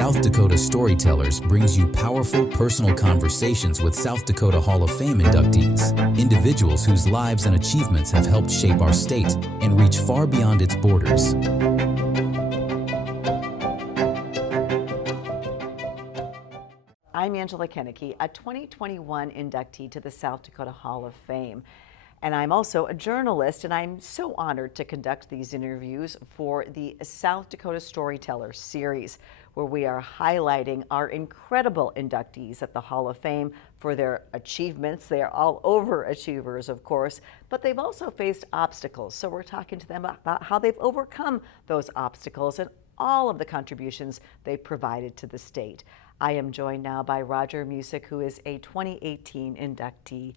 South Dakota Storytellers brings you powerful personal conversations with South Dakota Hall of Fame inductees, individuals whose lives and achievements have helped shape our state and reach far beyond its borders. I'm Angela Kennecke, a 2021 inductee to the South Dakota Hall of Fame. And I'm also a journalist, and I'm so honored to conduct these interviews for the South Dakota Storyteller series, where we are highlighting our incredible inductees at the Hall of Fame for their achievements. They are all overachievers, of course, but they've also faced obstacles. So we're talking to them about how they've overcome those obstacles and all of the contributions they've provided to the state. I am joined now by Roger Musick, who is a 2018 inductee.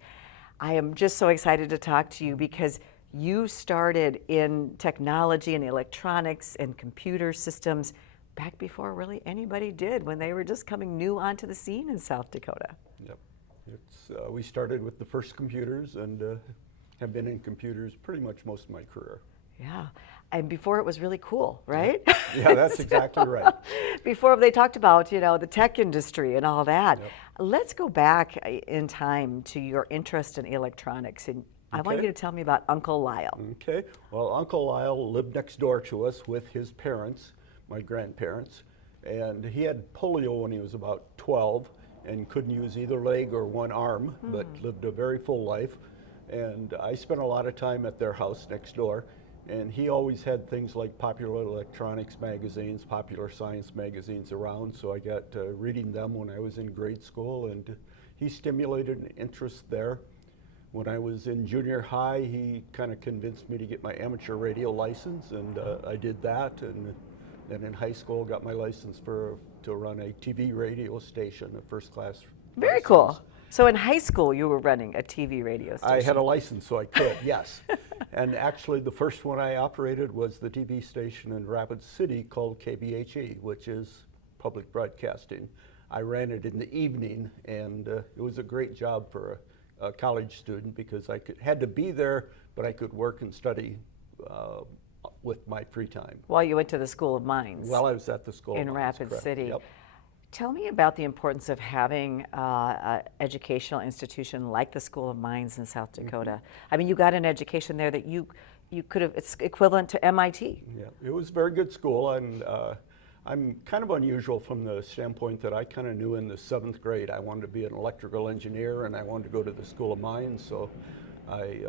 I am just so excited to talk to you because you started in technology and electronics and computer systems back before really anybody did, when they were just coming new onto the scene in South Dakota. Yep. We started with the first computers and have been in computers pretty much most of my career. Yeah, and before it was really cool, right? Yeah, that's exactly right. Before they talked about, the tech industry and all that. Yep. Let's go back in time to your interest in electronics, and I want you to tell me about Uncle Lyle. Okay, well, Uncle Lyle lived next door to us with his parents, my grandparents, and he had polio when he was about 12 and couldn't use either leg or one arm, but lived a very full life. And I spent a lot of time at their house next door. And he always had things like popular electronics magazines, popular science magazines around, so I got reading them when I was in grade school, and he stimulated an interest there. When I was in junior high, he kind of convinced me to get my amateur radio license, and I did that, and then in high school got my license to run a TV radio station, a first class. Very cool. So in high school, you were running a TV radio station. I had a license, so I could, yes. And actually, the first one I operated was the TV station in Rapid City called KBHE, which is public broadcasting. I ran it in the evening, and it was a great job for a college student because I had to be there, but I could work and study with my free time. While you went to the School of Mines. While I was at the School in of Mines, Rapid correct. City. Yep. Tell me about the importance of having an educational institution like the School of Mines in South Dakota. I mean, you got an education there that you could have, it's equivalent to MIT. Yeah, it was a very good school, and I'm kind of unusual from the standpoint that I kind of knew in the 7th grade I wanted to be an electrical engineer and I wanted to go to the School of Mines, so I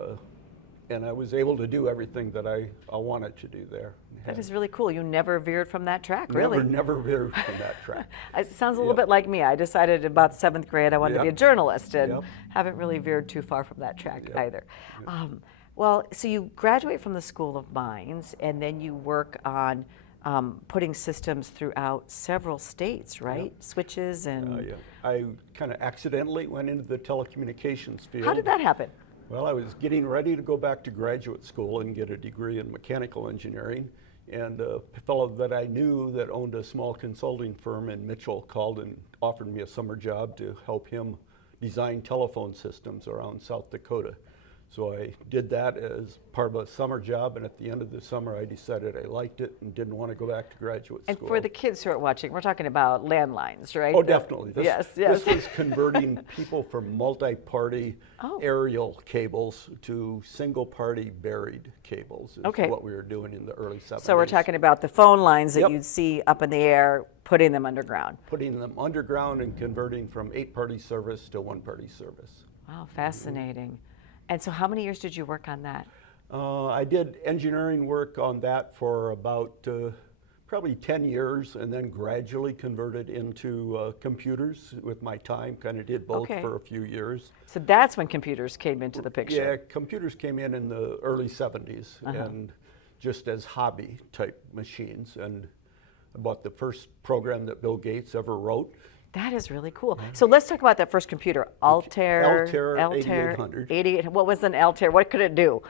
was able to do everything that I wanted to do there. That is really cool. You never veered from that track, really? Never veered from that track. It sounds a little bit like me. I decided about 7th grade I wanted to be a journalist, and haven't really veered too far from that track either. Well, so you graduate from the School of Mines, and then you work on putting systems throughout several states, right? Switches and... I kind of accidentally went into the telecommunications field. How did that happen? Well, I was getting ready to go back to graduate school and get a degree in mechanical engineering, and a fellow that I knew that owned a small consulting firm in Mitchell called and offered me a summer job to help him design telephone systems around South Dakota. So I did that as part of a summer job, and at the end of the summer I decided I liked it and didn't want to go back to graduate school. And for the kids who are watching, we're talking about landlines, right? Oh, definitely. Yes. This was converting people from multi-party aerial cables to single-party buried cables is what we were doing in the early 70s. So we're talking about the phone lines that you'd see up in the air, putting them underground. Putting them underground and converting from 8-party service to 1-party service. Wow, fascinating. And so how many years did you work on that? I did engineering work on that for about probably 10 years, and then gradually converted into computers with my time. Kind of did both for a few years. So that's when computers came into the picture. Yeah, computers came in the early 70s, and just as hobby type machines. And I bought the first program that Bill Gates ever wrote. That is really cool. So let's talk about that first computer, Altair 8800. 88. What was an Altair? What could it do?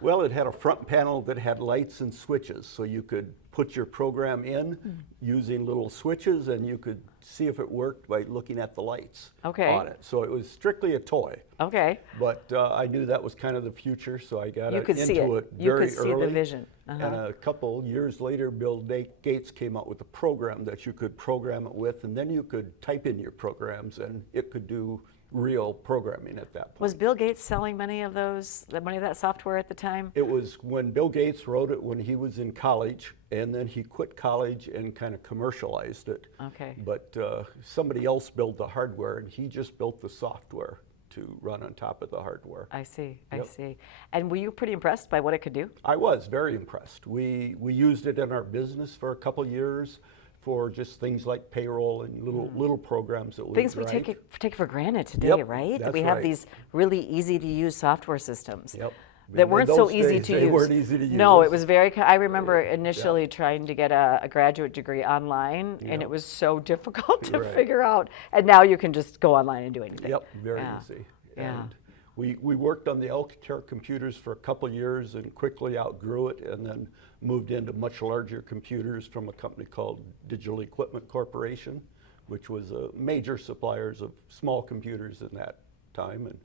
Well, it had a front panel that had lights and switches, so you could put your program in using little switches, and you could see if it worked by looking at the lights on it. So it was strictly a toy. Okay. But I knew that was kind of the future, so I got You could see into it. it You very could see early. the vision. And a couple years later, Bill Gates came out with a program that you could program it with, and then you could type in your programs, and it could do real programming at that point. Was Bill Gates selling many of that software at the time? It was when Bill Gates wrote it when he was in college, and then he quit college and kind of commercialized it. Okay. But somebody else built the hardware, and he just built the software to run on top of the hardware. I see, I Yep. see. And were you pretty impressed by what it could do? I was very impressed. We used it in our business for a couple years for just things like payroll and little programs that we Things we write. take for granted today, Yep, right? that's We have right. these really easy to use software systems. Yep. That In weren't those so easy days, to they use. weren't easy to use. No, it was very. I remember initially trying to get a graduate degree online, and it was so difficult to Right. figure out. And now you can just go online and do anything. Yep, very Yeah. easy. Yeah. And we worked on the Alcatel computers for a couple years and quickly outgrew it, and then moved into much larger computers from a company called Digital Equipment Corporation, which was major suppliers of small computers in that time, and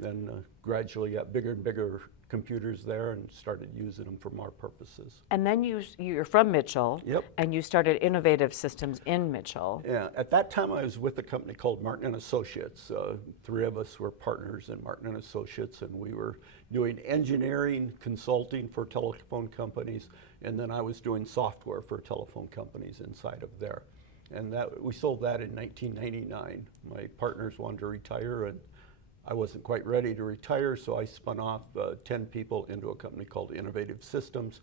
then gradually got bigger and bigger computers there and started using them for more purposes. And then you're from Mitchell, Yep. and you started Innovative Systems in Mitchell. Yeah, at that time I was with a company called Martin and Associates. Three of us were partners in Martin and Associates, and we were doing engineering consulting for telephone companies, and then I was doing software for telephone companies inside of there. And we sold that in 1999. My partners wanted to retire, and I wasn't quite ready to retire, so I spun off 10 people into a company called Innovative Systems,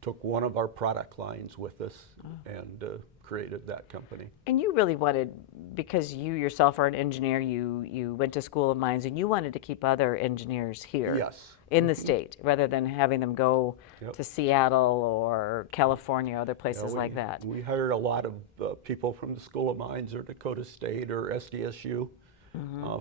took one of our product lines with us, and created that company. And you really wanted, because you yourself are an engineer, you went to School of Mines, and you wanted to keep other engineers here Yes. in the state, rather than having them go Yep. to Seattle or California or other places Yeah, like that. We hired a lot of people from the School of Mines or Dakota State or SDSU.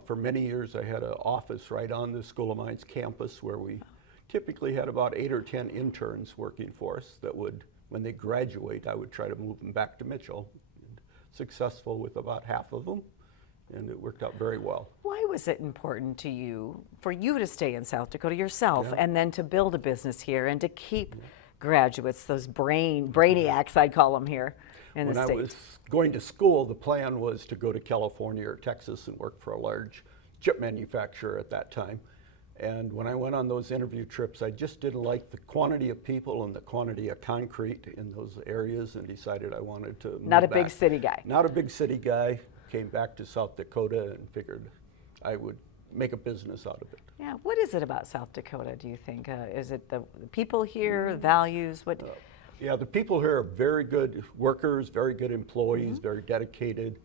For many years I had an office right on the School of Mines campus where we typically had about 8 or 10 interns working for us that would, when they graduate, I would try to move them back to Mitchell. Successful with about half of them, and it worked out very well. Why was it important to you, for you to stay in South Dakota yourself, Yeah. and then to build a business here and to keep graduates, those brainiacs, I call them here in When the I state? was going to school, the plan was to go to California or Texas and work for a large chip manufacturer at that time. And when I went on those interview trips, I just didn't like the quantity of people and the quantity of concrete in those areas, and decided I wanted to move Not a big back. city guy. Not a big city guy. Came back to South Dakota and figured I would make a business out of it. Yeah, what is it about South Dakota, do you think? Is it the people here, values? What? Yeah, the people here are very good workers, very good employees, very dedicated.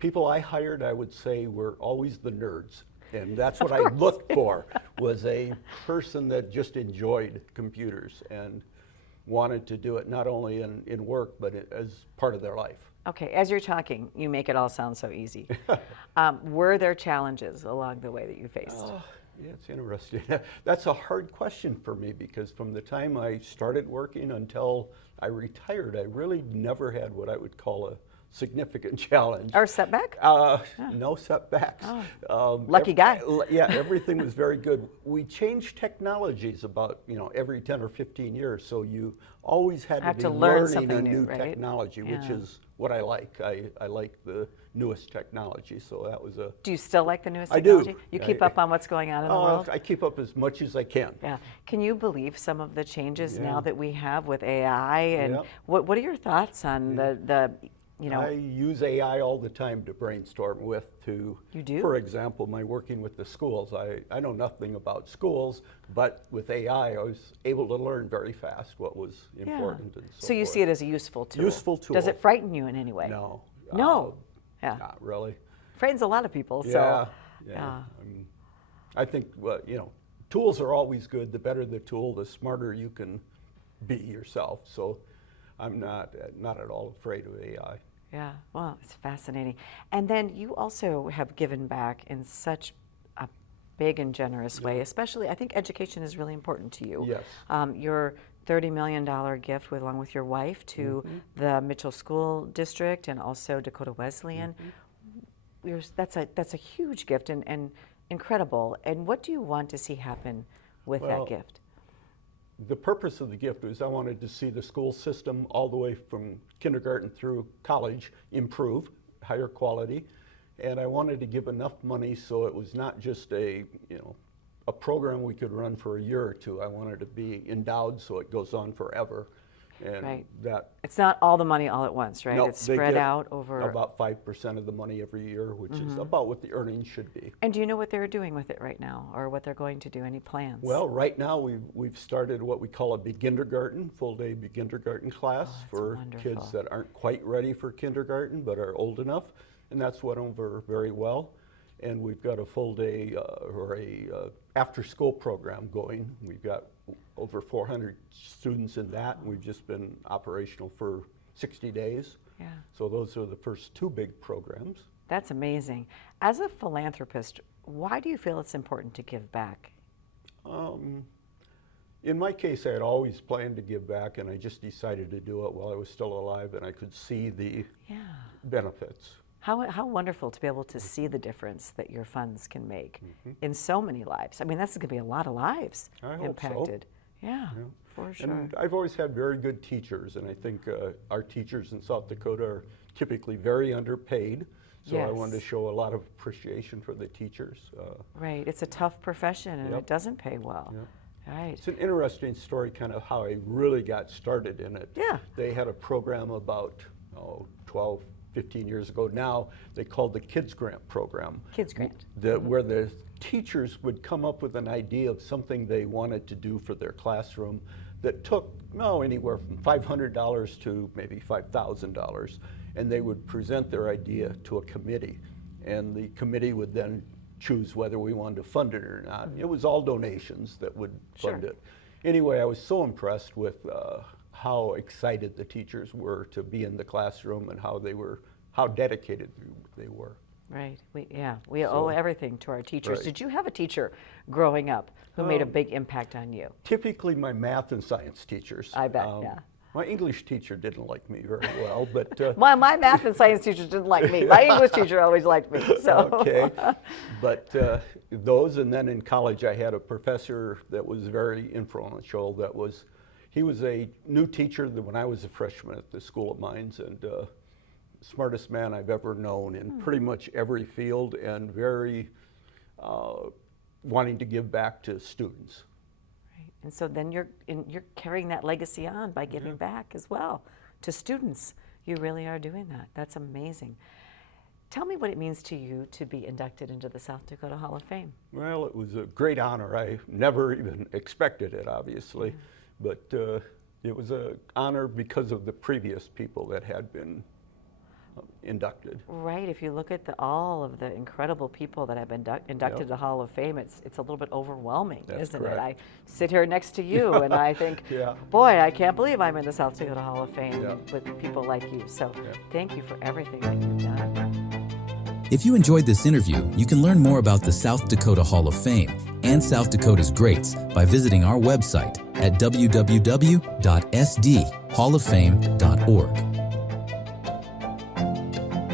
People I hired, I would say, were always the nerds. And that's what I looked for, was a person that just enjoyed computers and wanted to do it not only in work, but as part of their life. Okay, as you're talking, you make it all sound so easy. Were there challenges along the way that you faced? Yeah, it's interesting. That's a hard question for me, because from the time I started working until I retired, I really never had what I would call a significant challenge. Or setback? No setbacks. Lucky guy. Yeah, everything was very good. We changed technologies about every 10 or 15 years, so you always had Have to to be learn learning something a new, new right? technology, which Yeah. is what I like. I like the newest technology, so that was a. Do you still like the newest I do. technology? You keep up on what's going on in the world? I keep up as much as I can. Yeah. Can you believe some of the changes Yeah. now that we have with AI? And Yeah. what are your thoughts on the I use AI all the time to brainstorm with. You do? For example, my working with the schools. I know nothing about schools, but with AI, I was able to learn very fast what was important. And so you forth. see it as a useful tool? Useful tool. Does it frighten you in any way? No. No? Yeah. Not really. Frightens a lot of people, so. Yeah. I think, tools are always good. The better the tool, the smarter you can be yourself. So I'm not at all afraid of AI. Yeah, well, it's fascinating. And then you also have given back in such a big and generous way, especially I think education is really important to you. Yes. Your $30 million gift along with your wife to the Mitchell School District and also Dakota Wesleyan, that's a huge gift and incredible. And what do you want to see happen with that gift? The purpose of the gift was I wanted to see the school system all the way from kindergarten through college improve, higher quality, and I wanted to give enough money so it was not just a program we could run for a year or two. I wanted to be endowed so it goes on forever. And that it's not all the money all at once, right? No, it's spread out over about 5% of the money every year, which is about what the earnings should be. And do you know what they're doing with it right now, or what they're going to do? Any plans? Well, right now we've started what we call a begindergarten, full-day begindergarten class for kids that aren't quite ready for kindergarten but are old enough, and that's went over very well. And we've got a full-day or a after-school program going. We've got over 400 students in that, and we've just been operational for 60 days. Yeah. So those are the first two big programs. That's amazing. As a philanthropist, why do you feel it's important to give back? In my case, I had always planned to give back, and I just decided to do it while I was still alive, and I could see the benefits. How wonderful to be able to see the difference that your funds can make in so many lives. I mean, that's going to be a lot of lives impacted. Yeah, for sure. And I've always had very good teachers, and I think our teachers in South Dakota are typically very underpaid. So I wanted to show a lot of appreciation for the teachers. Right, it's a tough profession, and it doesn't pay well. Right. It's an interesting story, kind of how I really got started in it. Yeah. They had a program about 12, 15 years ago now, they called the Kids Grant program. Kids Grant. Where the teachers would come up with an idea of something they wanted to do for their classroom that took anywhere from $500 to maybe $5,000, and they would present their idea to a committee, and the committee would then choose whether we wanted to fund it or not. It was all donations that would fund it. Anyway, I was so impressed with how excited the teachers were to be in the classroom and how dedicated they were. Right. We owe everything to our teachers. Did you have a teacher growing up who made a big impact on you? Typically my math and science teachers. I bet, My English teacher didn't like me very well, but... my math and science teachers didn't like me. My English teacher always liked me, so... Okay, but those, and then in college I had a professor that was very influential. He was a new teacher when I was a freshman at the School of Mines, and smartest man I've ever known in pretty much every field, and very wanting to give back to students. Right. And so then you're carrying that legacy on by giving back as well to students. You really are doing that. That's amazing. Tell me what it means to you to be inducted into the South Dakota Hall of Fame. Well, it was a great honor. I never even expected it, obviously, but it was an honor because of the previous people that had been inducted. Right. If you look at all of the incredible people that have been inducted to the Hall of Fame, it's a little bit overwhelming, isn't it? I sit here next to you and I think, boy, I can't believe I'm in the South Dakota Hall of Fame with people like you. So thank you for everything that you've done. If you enjoyed this interview, you can learn more about the South Dakota Hall of Fame and South Dakota's greats by visiting our website at www.sdhalloffame.org.